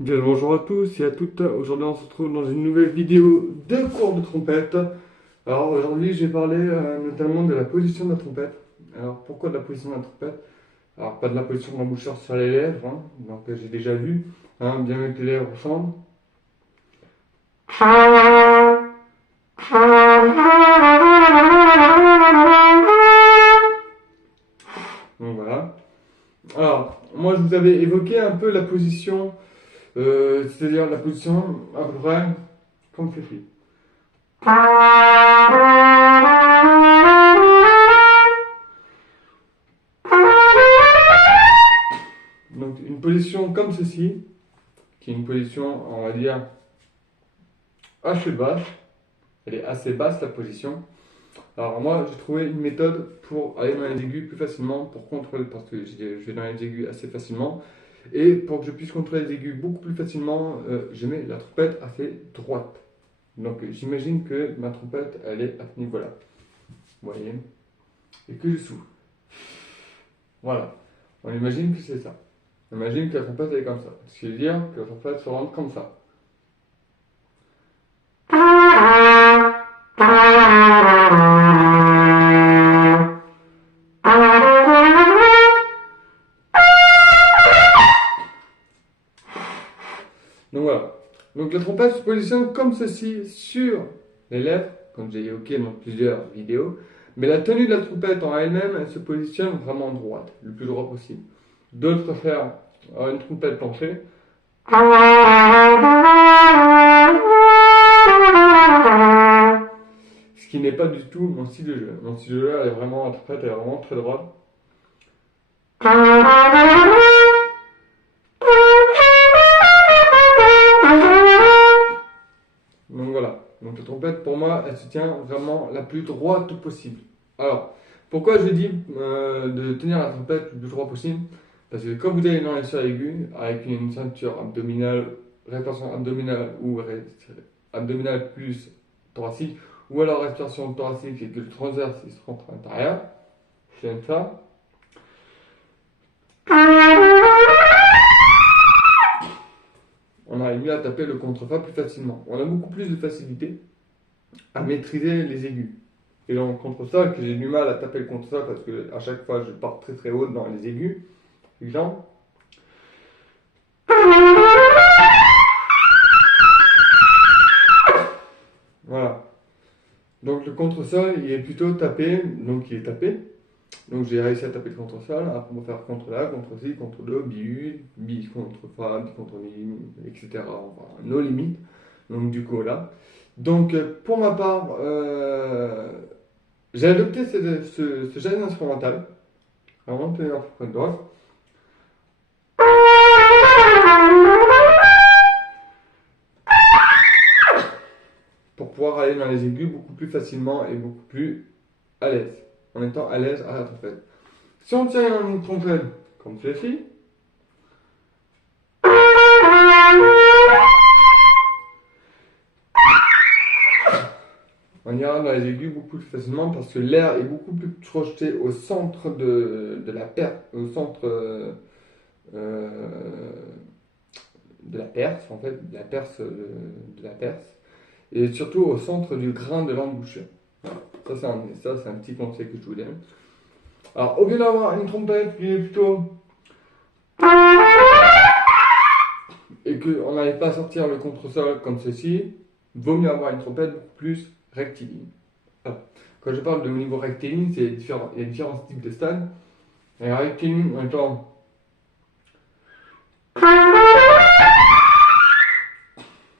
Bien, bonjour à tous et à toutes. Aujourd'hui, on se retrouve dans une nouvelle vidéo de cours de trompette. Alors, aujourd'hui, je vais parler notamment de la position de la trompette. Alors, pourquoi de la position de la trompette? Alors, pas de la position de l'embouchure sur les lèvres, hein, donc j'ai déjà vu, hein, bien mettre les lèvres ensemble. Donc voilà. Alors, moi, je vous avais évoqué un peu la position, c'est-à-dire la position à peu près comme ceci. Donc, une position comme ceci, qui est une position, on va dire, assez basse. Elle est assez basse la position. Alors moi, j'ai trouvé une méthode pour aller dans les aigus plus facilement, pour contrôler, parce que je vais dans les aigus assez facilement. Et pour que je puisse contrôler les aigus beaucoup plus facilement, je mets la trompette assez droite. Donc j'imagine que ma trompette, elle est à ce niveau-là. Vous voyez? Et que je souffle. Voilà. On imagine que c'est ça. On imagine que la trompette, elle est comme ça. Ce qui veut dire que la trompette se rentre comme ça. Donc voilà. Donc la trompette se positionne comme ceci sur les lèvres, comme j'ai évoqué dans plusieurs vidéos. Mais la tenue de la trompette en elle-même, elle se positionne vraiment droite, le plus droit possible. D'autres préfèrent avoir une trompette penchée. Ce qui n'est pas du tout mon style de jeu. Mon style de jeu, elle est vraiment, la trompette, elle est vraiment très droite. Donc voilà. Donc la trompette, pour moi, elle se tient vraiment la plus droite possible. Alors, pourquoi je dis de tenir la trompette le plus droit possible? Parce que quand vous allez dans les sons aigus, avec une ceinture abdominale, respiration abdominale ou abdominale plus thoracique, ou alors respiration thoracique et que le transverse il se rentre à l'intérieur, je viens de ça. On arrive mieux à taper le contrefa plus facilement. On a beaucoup plus de facilité à maîtriser les aigus. Et dans le contre-sol, que j'ai du mal à taper le contre-sol parce que à chaque fois je pars très très haut dans les aigus. Exemple. Voilà. Donc le contre-sol, il est plutôt tapé, donc il est tapé. Donc j'ai réussi à taper le contre-sol. Après on va faire contre-la, contre-ci, contre-do, bi, bi contre fa, bi contre mi, etc. Enfin, nos limites. Donc du coup là. Donc pour ma part, j'ai adopté ce geste instrumental. Vraiment tenir la fréquence droite. Pour pouvoir aller dans les aigus beaucoup plus facilement et beaucoup plus à l'aise, en étant à l'aise à la trompette. Si on tient une trompette comme ceci, on ira dans les aigus beaucoup plus facilement parce que l'air est beaucoup plus projeté au centre de la perce, au centre de la perce, en fait, de la perce, de la perce, et surtout au centre du grain de l'embouchure. Voilà. Ça, c'est un petit conseil que je vous donne. Alors, au lieu d'avoir une trompette qui est plutôt et qu'on n'arrive pas à sortir le contre-sol comme ceci, vaut mieux avoir une trompette beaucoup plus rectiligne. Alors, quand je parle de niveau rectiligne, il y a différents types de stades. Et rectiligne en étant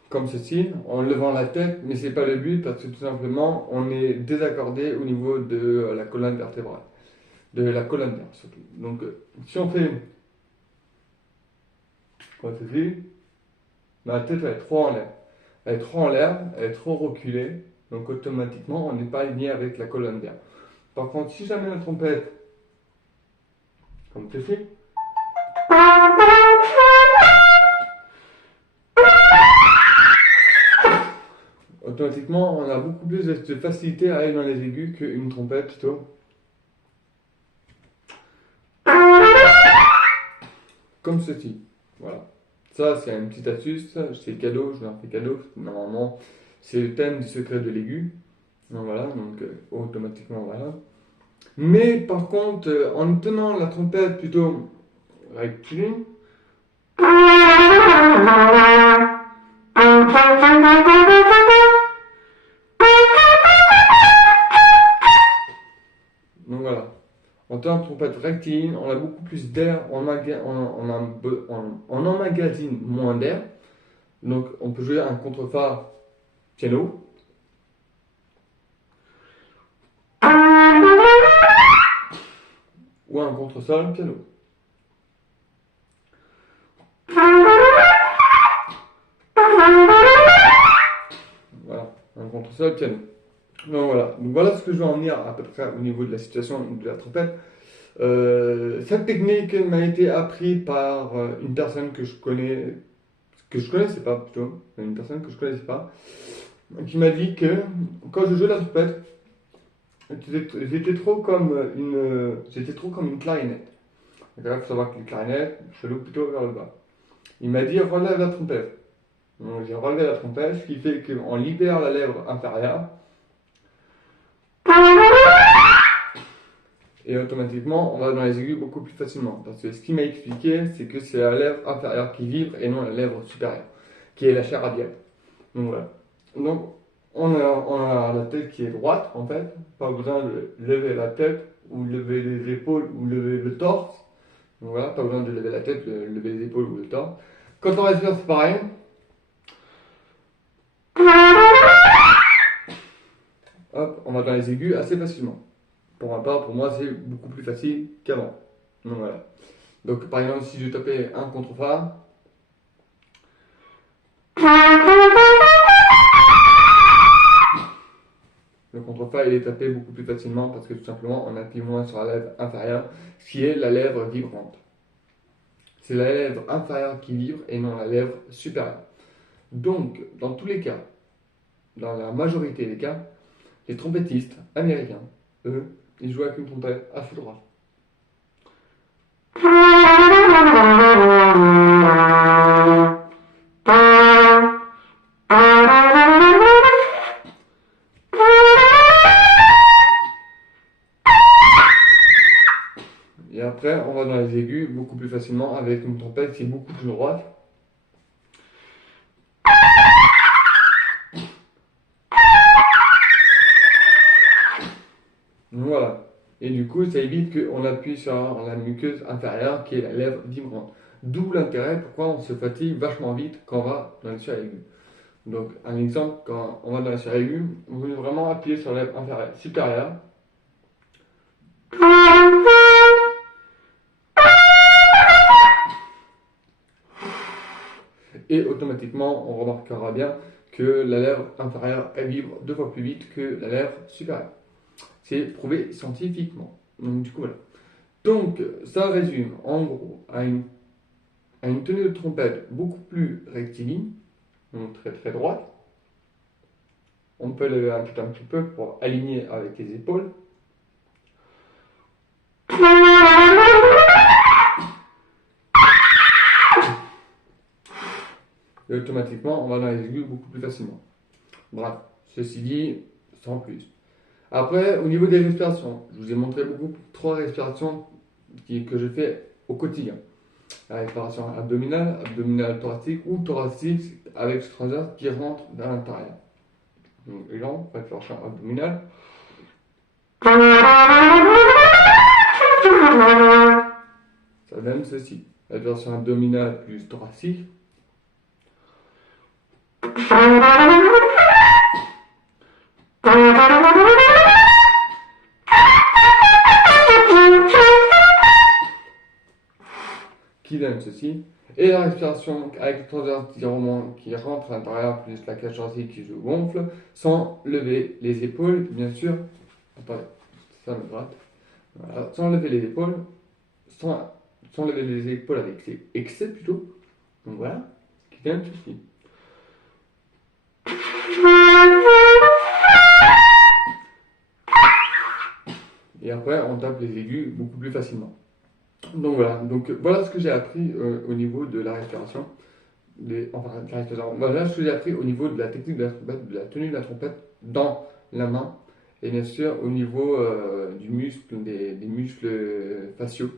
comme ceci, en levant la tête, mais c'est pas le but parce que tout simplement on est désaccordé au niveau de la colonne vertébrale, de la colonne vertébrale surtout. Donc si on fait comme ceci, la tête elle est trop en l'air. Elle est trop en l'air, elle est trop reculée, donc automatiquement on n'est pas aligné avec la colonne vertébrale. Par contre, si jamais la trompette, comme ceci, automatiquement on a beaucoup plus de facilité à aller dans les aigus qu'une trompette plutôt comme ceci. Voilà. ça c'est une petite astuce, c'est cadeau, je leur fais cadeau, normalement c'est le thème du secret de l'aigu, donc voilà, donc automatiquement voilà. Mais par contre, en tenant la trompette plutôt rectiligne, donc voilà. En tenant la trompette rectiligne, on a beaucoup plus d'air, on emmagasine moins d'air. Donc on peut jouer un contrefa piano. Ou un contresol piano. Voilà, un contresol piano. Donc voilà ce que je veux en venir à peu près au niveau de la situation de la trompette. Cette technique m'a été apprise par une personne que je connaissais pas plutôt, une personne que je connaissais pas, qui m'a dit que quand je jouais la trompette, j'étais trop comme une clarinette. Il faut savoir que les clarinettes, je joue plutôt vers le bas. Il m'a dit relève la trompette. Donc j'ai relevé la trompette, ce qui fait qu'on libère la lèvre inférieure. Et automatiquement, on va dans les aigus beaucoup plus facilement. Parce que ce qu'il m'a expliqué, c'est que c'est la lèvre inférieure qui vibre et non la lèvre supérieure, qui est la chair radiale. Donc voilà. Donc on a la tête qui est droite en fait. Pas besoin de lever la tête ou lever les épaules ou lever le torse. Donc voilà, pas besoin de lever la tête, lever les épaules ou le torse. Quand on respire, c'est pareil. Hop, on va dans les aigus assez facilement. Pour ma part, pour moi, c'est beaucoup plus facile qu'avant. Donc voilà. Donc par exemple, si je tapais un contrefa, le contrefa il est tapé beaucoup plus facilement parce que tout simplement on appuie moins sur la lèvre inférieure, qui est la lèvre vibrante. C'est la lèvre inférieure qui vibre et non la lèvre supérieure. Donc, dans tous les cas, dans la majorité des cas, les trompettistes américains, eux, ils jouent avec une trompette assez droite. Et après, on va dans les aigus beaucoup plus facilement avec une trompette qui est beaucoup plus droite. Voilà. Et du coup, ça évite qu'on appuie sur la muqueuse inférieure qui est la lèvre vibrante. D'où l'intérêt pourquoi on se fatigue vachement vite quand on va dans les sueurs aiguës. Donc, un exemple, quand on va dans les sueurs aiguës, on veut vraiment appuyer sur la lèvre inférieure supérieure. Et automatiquement, on remarquera bien que la lèvre inférieure elle vibre 2 fois plus vite que la lèvre supérieure. C'est prouvé scientifiquement. Donc, du coup, voilà. Donc, ça résume en gros à une tenue de trompette beaucoup plus rectiligne, donc très très droite. On peut lever un petit peu pour aligner avec les épaules. Et automatiquement, on va dans les aigus beaucoup plus facilement. Bref, ceci dit, sans plus. Après, au niveau des respirations, je vous ai montré 3 respirations que je fais au quotidien. La respiration abdominale, abdominale thoracique ou thoracique avec ce transverse qui rentre dans l'intérieur. Donc, exemple, respiration abdominale. Ça donne ceci. Respiration abdominale plus thoracique. Qui donne ceci. Et la respiration avec le transverse qui rentre à l'intérieur plus la cage thoracique qui se gonfle sans lever les épaules, bien sûr. Attendez, ça me gratte. Voilà. Sans lever les épaules, sans lever les épaules avec ses excès plutôt. Donc voilà, qui donne ceci. Et après, on tape les aigus beaucoup plus facilement. Donc voilà ce que j'ai appris au niveau de la respiration. enfin, voilà, je vous ai appris au niveau de la technique de la trompette, de la tenue de la trompette dans la main, et bien sûr au niveau du muscle, des muscles faciaux.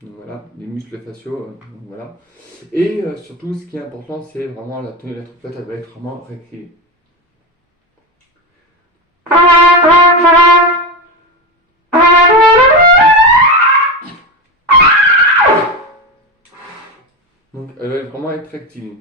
Donc voilà, les muscles faciaux, donc voilà. Et surtout, ce qui est important, c'est vraiment la tenue de la trompette, elle doit être vraiment rectiligne. Donc elle doit vraiment être rectiligne.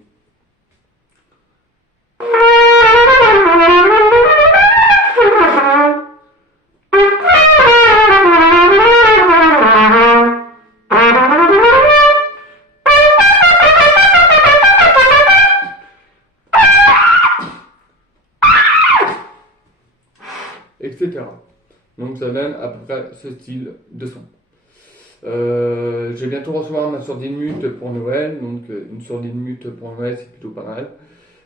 Etc. Donc ça donne à peu près ce style de son. Je vais bientôt recevoir ma sourdine mute pour Noël, donc une sourdine mute pour Noël c'est plutôt pas mal.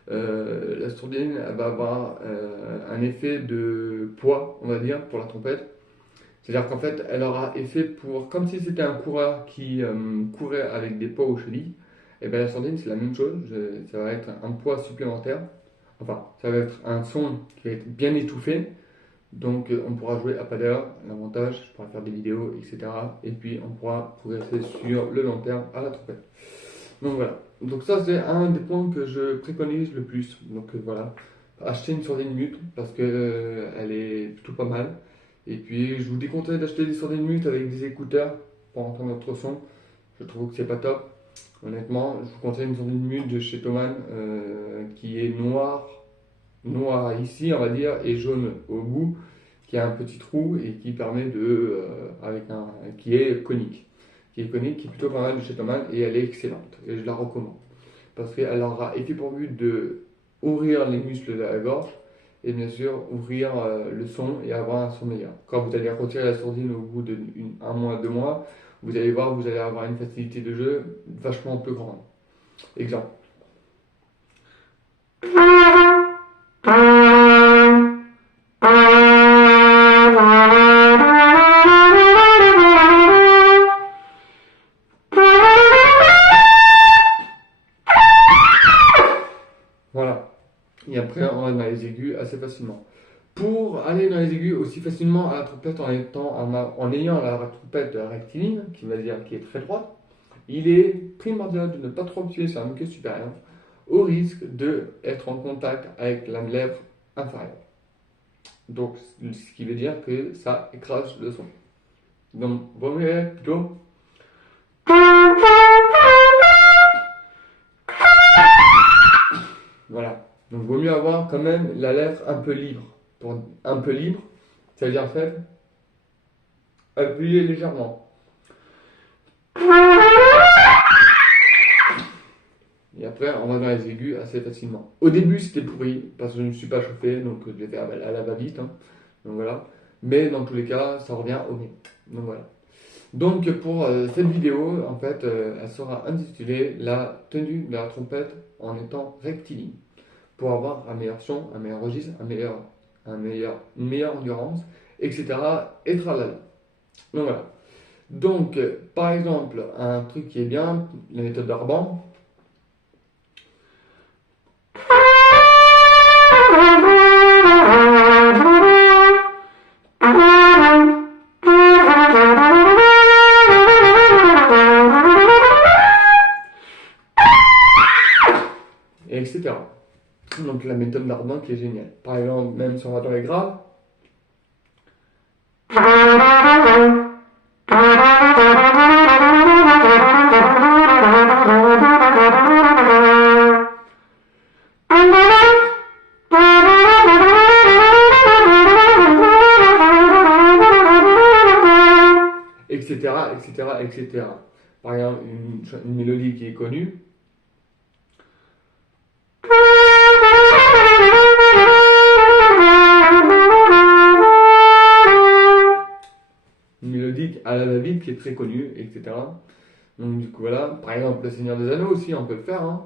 La sourdine elle va avoir un effet de poids, on va dire, pour la trompette. C'est-à-dire qu'en fait elle aura effet pour, comme si c'était un coureur qui courait avec des poids aux chevilles, et bien la sourdine c'est la même chose, ça va être un poids supplémentaire, enfin ça va être un son qui va être bien étouffé. Donc on pourra jouer à pas d'heure, l'avantage, je pourrai faire des vidéos, etc. Et puis on pourra progresser sur le long terme à la trompette. Donc voilà. Donc ça c'est un des points que je préconise le plus. Donc voilà. Acheter une sourdine mute parce que elle est plutôt pas mal. Et puis je vous déconseille d'acheter des sourdines mute avec des écouteurs pour entendre notre son. Je trouve que c'est pas top. Honnêtement, je vous conseille une sourdine mute de chez Thomann qui est noire ici, on va dire, et jaune au bout, qui a un petit trou et qui permet qui est conique, qui est plutôt pas mal de chez Thomann et elle est excellente et je la recommande parce qu'elle aura été pour but de ouvrir les muscles de la gorge et bien sûr ouvrir le son et avoir un son meilleur. Quand vous allez retirer la sourdine au bout d'un mois, 2 mois, vous allez voir, vous allez avoir une facilité de jeu vachement plus grande. Exemple. Voilà. Et après, on va dans les aigus assez facilement. Pour aller dans les aigus aussi facilement à la trompette en ayant la trompette rectiligne, qui va dire qui est très droite, il est primordial de ne pas trop appuyer sur la moquette supérieure, au risque d'être en contact avec la lèvre inférieure. Donc, ce qui veut dire que ça écrase le son. Donc, vaut mieux plutôt. Voilà. Donc, vaut mieux avoir quand même la lèvre un peu libre. Pour un peu libre, ça veut dire en fait appuyer légèrement. Et après, on va dans les aigus assez facilement. Au début, c'était pourri parce que je ne me suis pas chauffé, donc je l'ai fait à la va-vite. Hein. Donc voilà. Mais dans tous les cas, ça revient au mieux. Donc voilà. Donc pour cette vidéo, en fait, elle sera intitulée La tenue de la trompette en étant rectiligne. Pour avoir un meilleur son, un meilleur registre, une meilleure endurance, etc. Et tralala. Donc voilà. Donc, par exemple, un truc qui est bien, la méthode d'Arban. Etc. Donc la méthode d'Ardin qui est géniale. Par exemple, même si on va dans les graves. Etc. etc. etc. Par exemple, une mélodie qui est connue. À la va-vite qui est très connue, etc. Donc du coup voilà, par exemple le Seigneur des Anneaux aussi, on peut le faire. Hein.